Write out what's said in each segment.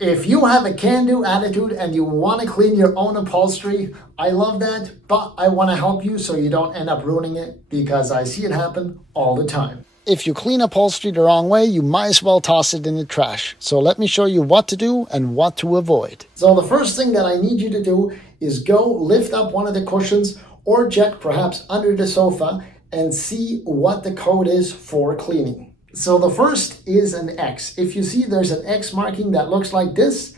If you have a can-do attitude and you want to clean your own upholstery, I love that, but I want to help you so you don't end up ruining it because I see it happen all the time. If you clean upholstery the wrong way, you might as well toss it in the trash. So let me show you what to do and what to avoid. So the first thing that I need you to do is go lift up one of the cushions or check perhaps under the sofa and see what the code is for cleaning. So the first is an X. If you see there's an X marking that looks like this,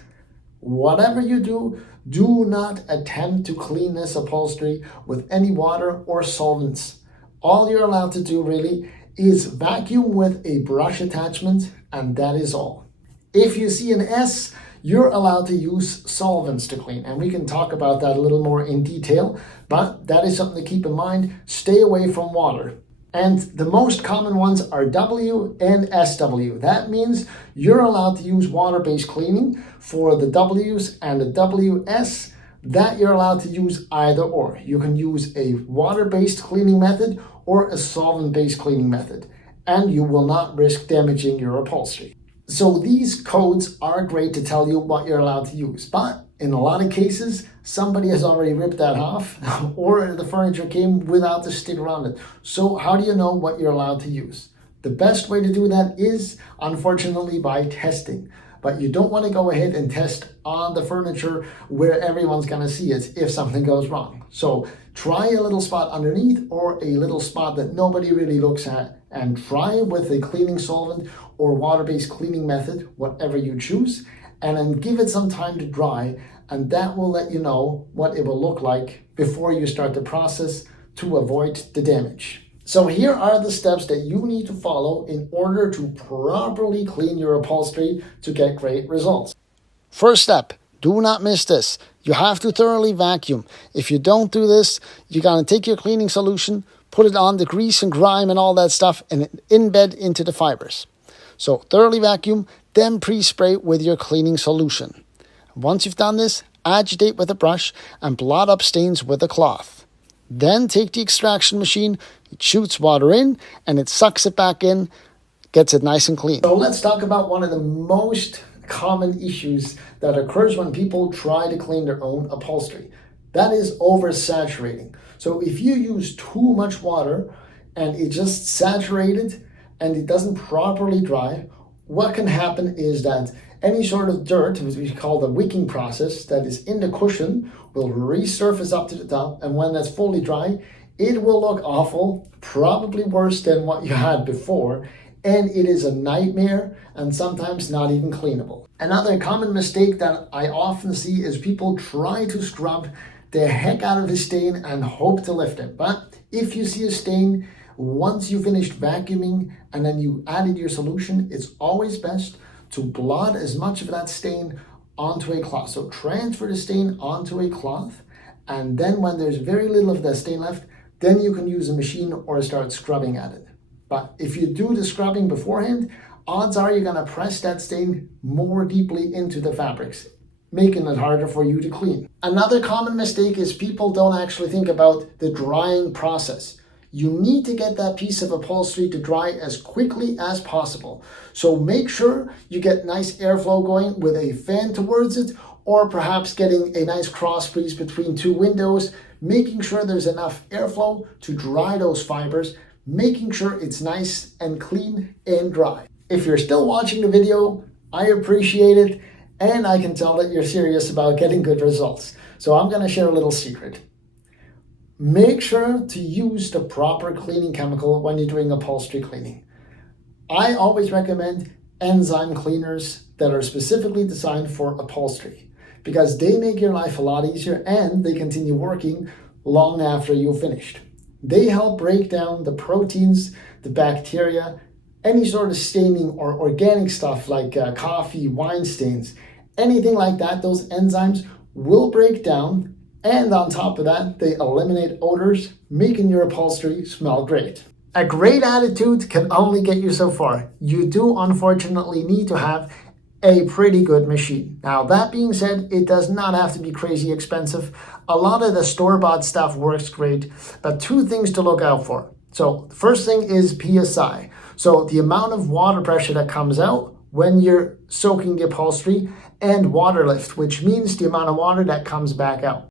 whatever you do, do not attempt to clean this upholstery with any water or solvents. All you're allowed to do really is vacuum with a brush attachment, and that is all. If you see an S, you're allowed to use solvents to clean, and we can talk about that a little more in detail, but that is something to keep in mind. Stay away from water. And the most common ones are W and SW. That means you're allowed to use water-based cleaning for the W's, and the WS, that you're allowed to use either or. You can use a water-based cleaning method or a solvent-based cleaning method, and you will not risk damaging your upholstery. So these codes are great to tell you what you're allowed to use, but in a lot of cases, somebody has already ripped that off or the furniture came without the stick around it. So how do you know what you're allowed to use? The best way to do that is, unfortunately, by testing. But you don't want to go ahead and test on the furniture where everyone's going to see it if something goes wrong. So try a little spot underneath or a little spot that nobody really looks at, and try with a cleaning solvent or water-based cleaning method, whatever you choose, and then give it some time to dry, and that will let you know what it will look like before you start the process to avoid the damage. So here are the steps that you need to follow in order to properly clean your upholstery to get great results. First step, do not miss this. You have to thoroughly vacuum. If you don't do this, you're going to take your cleaning solution, put it on the grease and grime and all that stuff, and embed into the fibers. So thoroughly vacuum, then pre-spray with your cleaning solution. Once you've done this, agitate with a brush and blot up stains with a cloth. Then take the extraction machine, it shoots water in and it sucks it back in, gets it nice and clean. So let's talk about one of the most common issues that occurs when people try to clean their own upholstery. That is oversaturating. So if you use too much water and it just saturated and it doesn't properly dry, what can happen is that any sort of dirt, which we call the wicking process, that is in the cushion will resurface up to the top, and when that's fully dry, it will look awful, probably worse than what you had before, and it is a nightmare and sometimes not even cleanable. Another common mistake that I often see is people try to scrub the heck out of a stain and hope to lift it. But if you see a stain, once you finished vacuuming and then you added your solution, it's always best to blot as much of that stain onto a cloth. So transfer the stain onto a cloth, and then when there's very little of the stain left, then you can use a machine or start scrubbing at it. But if you do the scrubbing beforehand, odds are you're gonna press that stain more deeply into the fabrics, making it harder for you to clean. Another common mistake is people don't actually think about the drying process. You need to get that piece of upholstery to dry as quickly as possible. So make sure you get nice airflow going with a fan towards it, or perhaps getting a nice cross breeze between two windows, making sure there's enough airflow to dry those fibers, making sure it's nice and clean and dry. If you're still watching the video, I appreciate it, and I can tell that you're serious about getting good results. So I'm gonna share a little secret. Make sure to use the proper cleaning chemical when you're doing upholstery cleaning. I always recommend enzyme cleaners that are specifically designed for upholstery because they make your life a lot easier and they continue working long after you've finished. They help break down the proteins, the bacteria, any sort of staining or organic stuff like coffee, wine stains, anything like that. Those enzymes will break down, and on top of that, they eliminate odors, making your upholstery smell great. A great attitude can only get you so far. You do unfortunately need to have a pretty good machine. Now, that being said, it does not have to be crazy expensive. A lot of the store-bought stuff works great, but two things to look out for. So the first thing is PSI. So the amount of water pressure that comes out when you're soaking the upholstery, and water lift, which means the amount of water that comes back out.